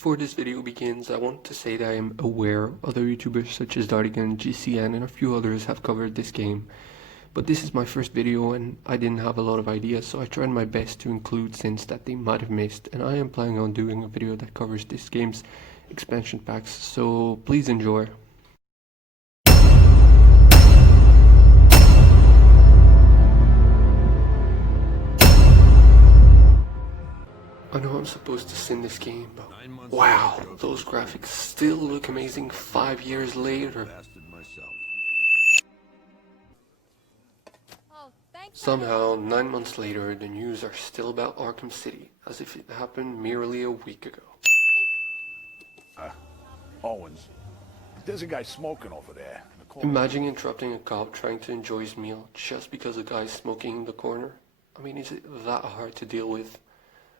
Before this video begins, I want to say that I am aware other YouTubers such as Dardigan, GCN and a few others have covered this game. But this is my first video and I didn't have a lot of ideas, so I tried my best to include scenes that they might have missed, and I am planning on doing a video that covers this game's expansion packs, so please enjoy. I know I'm supposed to sin this game, but wow, those graphics still look amazing 5 years later. Somehow, 9 months later, the news are still about Arkham City, as if it happened merely a week ago. Owens, there's a guy smoking over there. Imagine interrupting a cop trying to enjoy his meal just because a guy's smoking in the corner. I mean, is it that hard to deal with?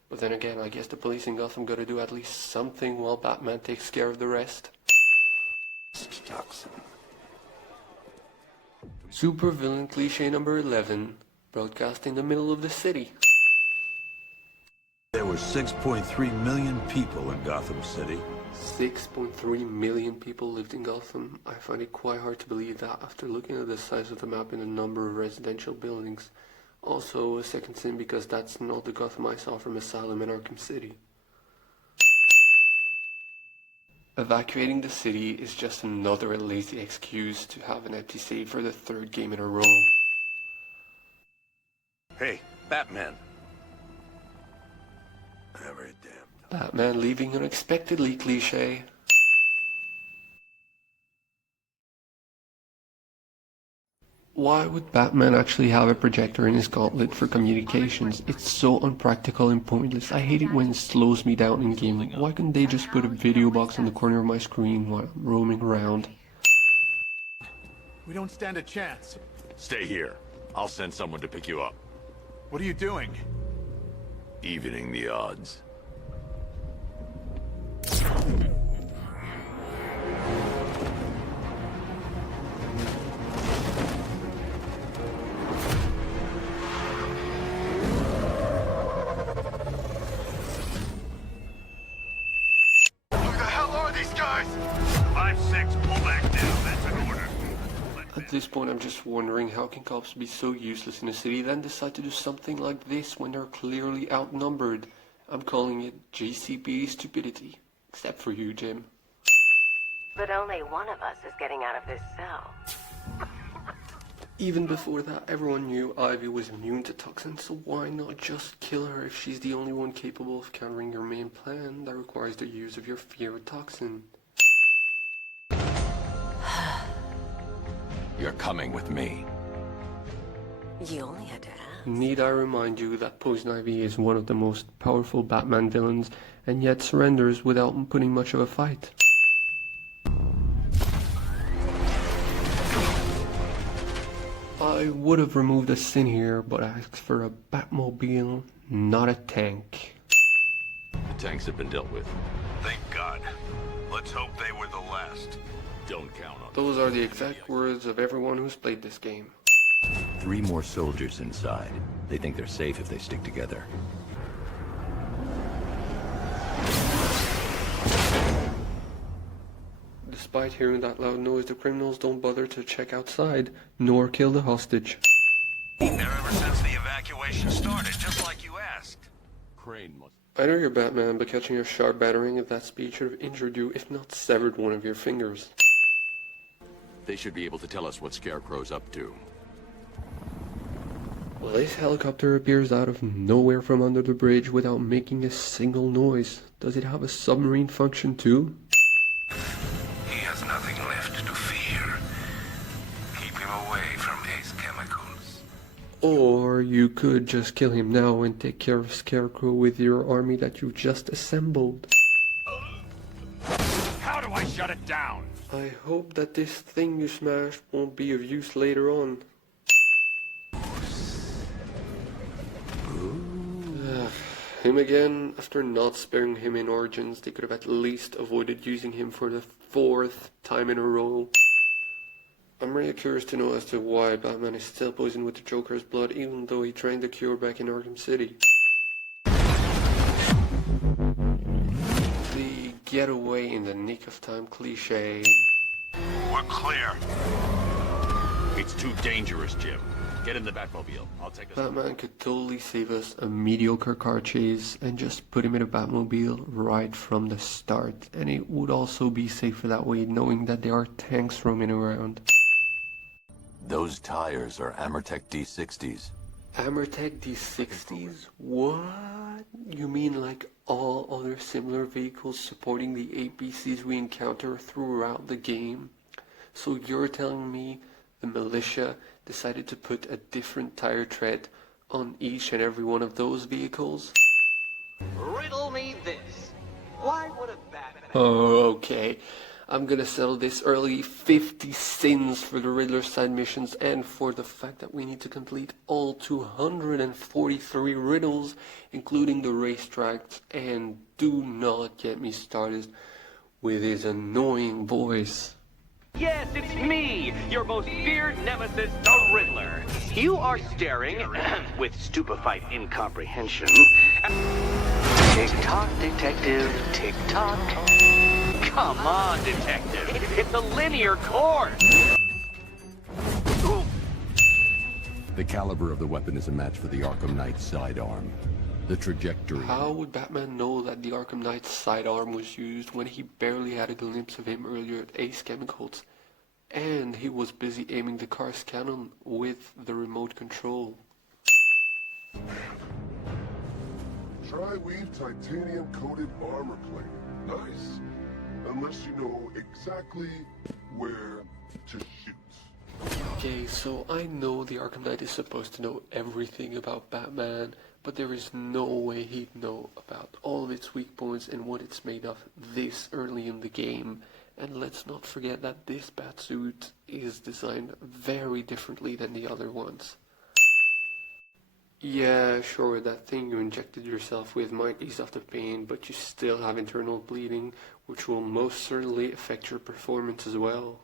But then again, I guess the police in Gotham gotta do at least something while Batman takes care of the rest. Supervillain cliché number 11, broadcast in the middle of the city. There were 6.3 million people in Gotham City. 6.3 million people lived in Gotham. I find it quite hard to believe that after looking at the size of the map and the number of residential buildings. Also a second sin because that's not the Gotham I saw from Asylum in Arkham City. Evacuating the city is just another lazy excuse to have an empty city for the third game in a row. Hey, Batman. Every damn Batman leaving unexpectedly cliché. Why would Batman actually have a projector in his gauntlet for communications? It's so unpractical and pointless. I hate it when it slows me down in game. Why couldn't they just put a video box on the corner of my screen while I'm roaming around? We don't stand a chance. Stay here. I'll send someone to pick you up. What are you doing? Evening the odds. At this point I'm just wondering, how can cops be so useless in a city then decide to do something like this when they're clearly outnumbered? I'm calling it GCP stupidity. Except for you, Jim. But only one of us is getting out of this cell. Even before that, everyone knew Ivy was immune to toxins, so why not just kill her if she's the only one capable of countering your main plan that requires the use of your fear toxin? You're coming with me. You only had to ask. Need I remind you that Poison Ivy is one of the most powerful Batman villains, and yet surrenders without putting much of a fight? I would have removed a sin here, but asked for a Batmobile, not a tank. The tanks have been dealt with. Thank God. Let's hope they were the last. Don't count on Those are the exact words of everyone who's played this game. 3 more soldiers inside. They think they're safe if they stick together. Despite hearing that loud noise, the criminals don't bother to check outside, nor kill the hostage. Been there ever since the evacuation started, just like you asked. Crane must. I know you're Batman, but catching a sharp battering of that speed should have injured you, if not severed one of your fingers. They should be able to tell us what Scarecrow's up to. Well, this helicopter appears out of nowhere from under the bridge without making a single noise. Does it have a submarine function too? He has nothing left to fear. Keep him away from his chemicals. Or you could just kill him now and take care of Scarecrow with your army that you just assembled. How do I shut it down? I hope that this thing you smashed won't be of use later on. Him again. After not sparing him in Origins, they could have at least avoided using him for the 4th time in a row. I'm really curious to know as to why Batman is still poisoned with the Joker's blood even though he trained the cure back in Arkham City. The getaway in the nick of time cliche. We're clear. It's too dangerous, Jim. Get in the Batmobile. I'll take us. Batman could totally save us a mediocre car chase and just put him in a Batmobile right from the start. And it would also be safer that way, knowing that there are tanks roaming around. Those tires are Amertech D60s. Amertech D60s? What? You mean like all other similar vehicles supporting the APCs we encounter throughout the game? So you're telling me the militia decided to put a different tire tread on each and every one of those vehicles? Riddle me this. Why would a Batman... Oh, okay. I'm gonna settle this early. 50 sins for the Riddler side missions and for the fact that we need to complete all 243 riddles, including the racetracks, and do not get me started with his annoying voice. Yes, it's me, your most feared nemesis, the Riddler. You are staring, with stupefied incomprehension, at... Tick-tock, detective, tick-tock. Come on, detective. It's a linear course. The caliber of the weapon is a match for the Arkham Knight sidearm. The trajectory... How would Batman know that the Arkham Knight sidearm was used when he barely had a glimpse of him earlier at Ace Chemicals? And he was busy aiming the car's cannon with the remote control. Tri-weave titanium-coated armor plate. Nice. Unless you know exactly where to shoot. Okay, so I know the Arkham Knight is supposed to know everything about Batman, but there is no way he'd know about all of its weak points and what it's made of this early in the game. And let's not forget that this Batsuit is designed very differently than the other ones. Yeah, sure, that thing you injected yourself with might ease off the pain, but you still have internal bleeding, which will most certainly affect your performance as well.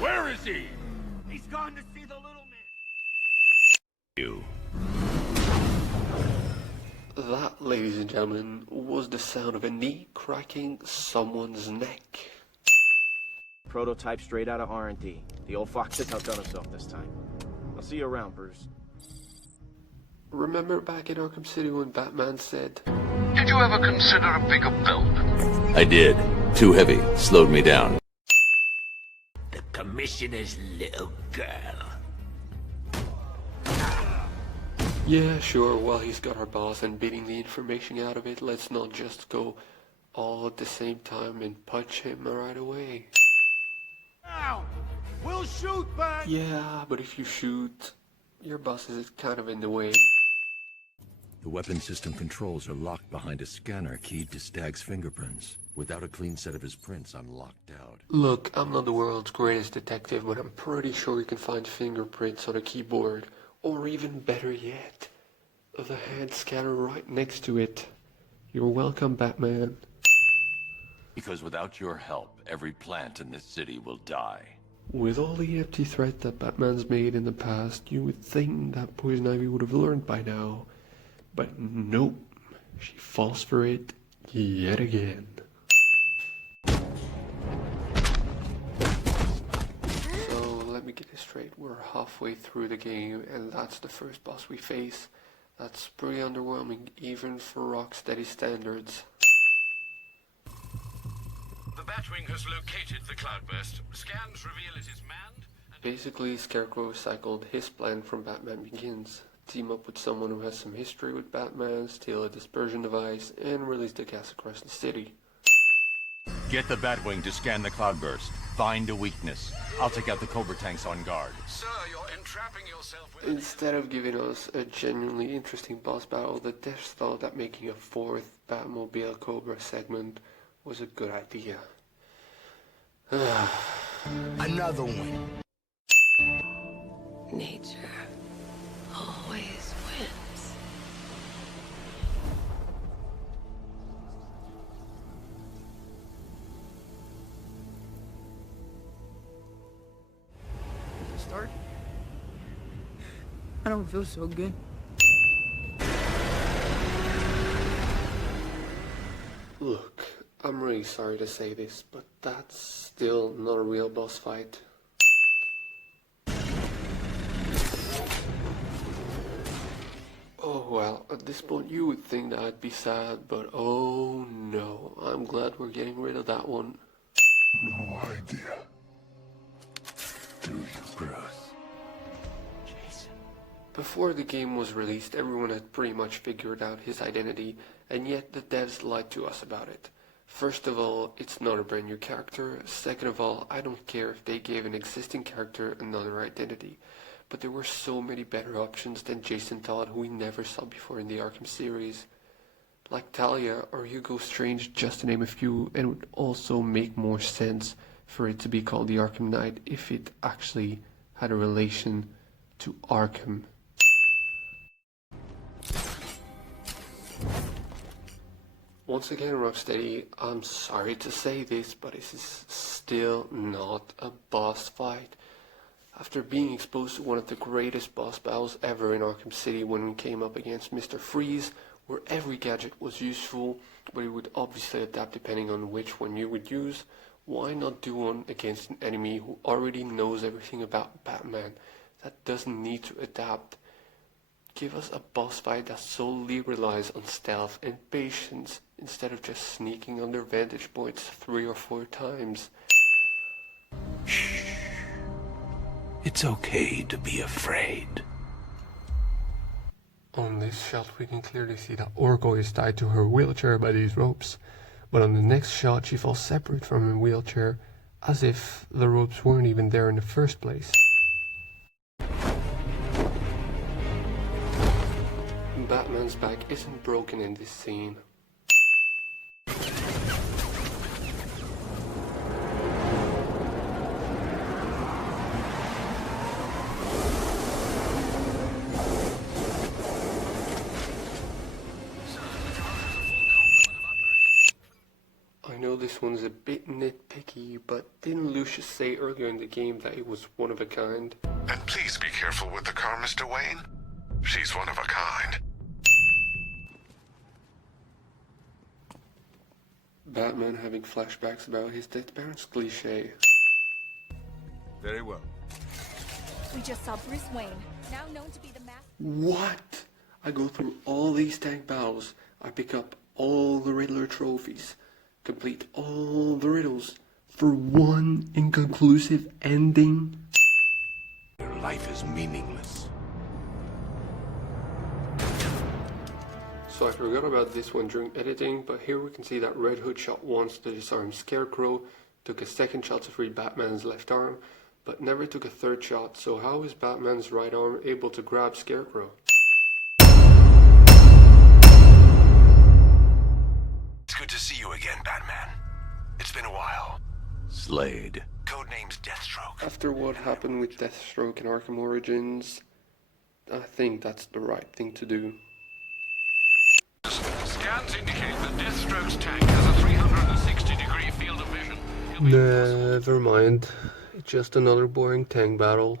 Where is he? He's gone to see the little man. You. That, ladies and gentlemen, was the sound of a knee cracking someone's neck. Prototype straight out of R&D. The old fox has outdone himself this time. I'll see you around, Bruce. Remember back in Arkham City when Batman said, Did you ever consider a bigger belt? I did. Too heavy. Slowed me down. The commissioner's little girl. yeah, sure, while he's got our boss and beating the information out of it, let's not just go all at the same time and punch him right away. Now, we'll shoot back. Yeah, but if you shoot, your boss is kind of in the way. The weapon system controls are locked behind a scanner keyed to Stag's fingerprints. Without a clean set of his prints, I'm locked out. Look, I'm not the world's greatest detective, but I'm pretty sure you can find fingerprints on a keyboard. Or even better yet, the hand scanner right next to it. You're welcome, Batman. Because without your help, every plant in this city will die. With all the empty threats that Batman's made in the past, you would think that Poison Ivy would have learned by now. But nope, she falls for it yet again. So let me get this straight, we're halfway through the game and that's the first boss we face. That's pretty underwhelming even for Rocksteady standards. The Batwing has located the cloudburst. Scans reveal it is manned. Basically, Scarecrow recycled his plan from Batman Begins. Team up with someone who has some history with Batman, steal a dispersion device, and release the gas across the city. Get the Batwing to scan the cloudburst. Find a weakness. I'll take out the Cobra tanks on guard. Sir, you're entrapping yourself with... Instead of giving us a genuinely interesting boss battle, the devs thought that making a fourth Batmobile Cobra segment was a good idea. Another one. Nature always wins. Start? I don't feel so good. I'm really sorry to say this, but that's still not a real boss fight. Oh well, at this point you would think that I'd be sad, but oh no, I'm glad we're getting rid of that one. No idea. Do you, Bruce? Before the game was released, everyone had pretty much figured out his identity, and yet the devs lied to us about it. First of all, it's not a brand new character. Second of all, I don't care if they gave an existing character another identity. But there were so many better options than Jason Todd, who we never saw before in the Arkham series. Like Talia or Hugo Strange, just to name a few, and it would also make more sense for it to be called the Arkham Knight if it actually had a relation to Arkham. Once again, Rocksteady, I'm sorry to say this, but this is still not a boss fight. After being exposed to one of the greatest boss battles ever in Arkham City when we came up against Mr. Freeze, where every gadget was useful, but it would obviously adapt depending on which one you would use, why not do one against an enemy who already knows everything about Batman, that doesn't need to adapt? Give us a boss fight that solely relies on stealth and patience, instead of just sneaking on their vantage points 3 or 4 times. Shh. It's okay to be afraid. On this shot we can clearly see that Orko is tied to her wheelchair by these ropes, but on the next shot she falls separate from her wheelchair, as if the ropes weren't even there in the first place. Batman's back isn't broken in this scene. I know this one's a bit nitpicky, but didn't Lucius say earlier in the game that it was one of a kind? And please be careful with the car, Mr. Wayne. She's one of a kind. Batman having flashbacks about his dead parents cliché. Very well. We just saw Bruce Wayne, now known to be the master. What? I go through all these tank battles, I pick up all the Riddler trophies, complete all the riddles, for one inconclusive ending? Your life is meaningless. So I forgot about this one during editing, but here we can see that Red Hood shot once to disarm Scarecrow, took a second shot to free Batman's left arm, but never took a third shot, so how is Batman's right arm able to grab Scarecrow? It's good to see you again, Batman. It's been a while. Slade. Codename's Deathstroke. After what happened with Deathstroke in Arkham Origins, I think that's the right thing to do. Scans indicate that Deathstroke's tank has a 360-degree field of vision. Never mind. It's just another boring tank battle.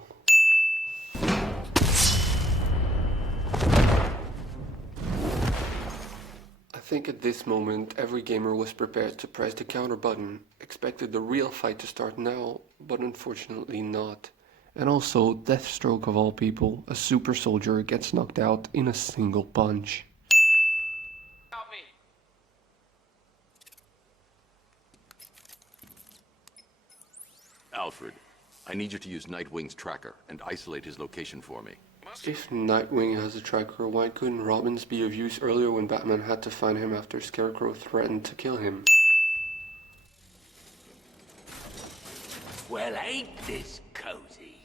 I think at this moment every gamer was prepared to press the counter button, expected the real fight to start now, but unfortunately not. And also, Deathstroke of all people, a super soldier, gets knocked out in a single punch. Alfred, I need you to use Nightwing's tracker and isolate his location for me. If Nightwing has a tracker, why couldn't Robin's be of use earlier when Batman had to find him after Scarecrow threatened to kill him? Well, ain't this cozy?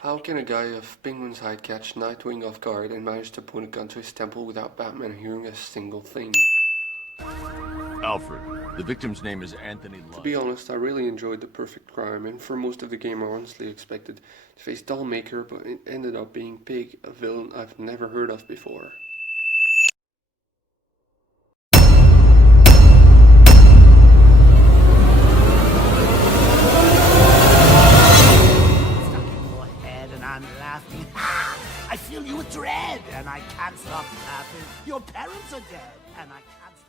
How can a guy of Penguin's height catch Nightwing off guard and manage to point a gun to his temple without Batman hearing a single thing? Alfred, the victim's name is Anthony Lund. To be honest, I really enjoyed The Perfect Crime, and for most of the game I honestly expected to face Dollmaker, but it ended up being Pig, a villain I've never heard of before. I'm laughing. I feel you with dread, and I can't stop laughing. Your parents are dead, and I can't stop.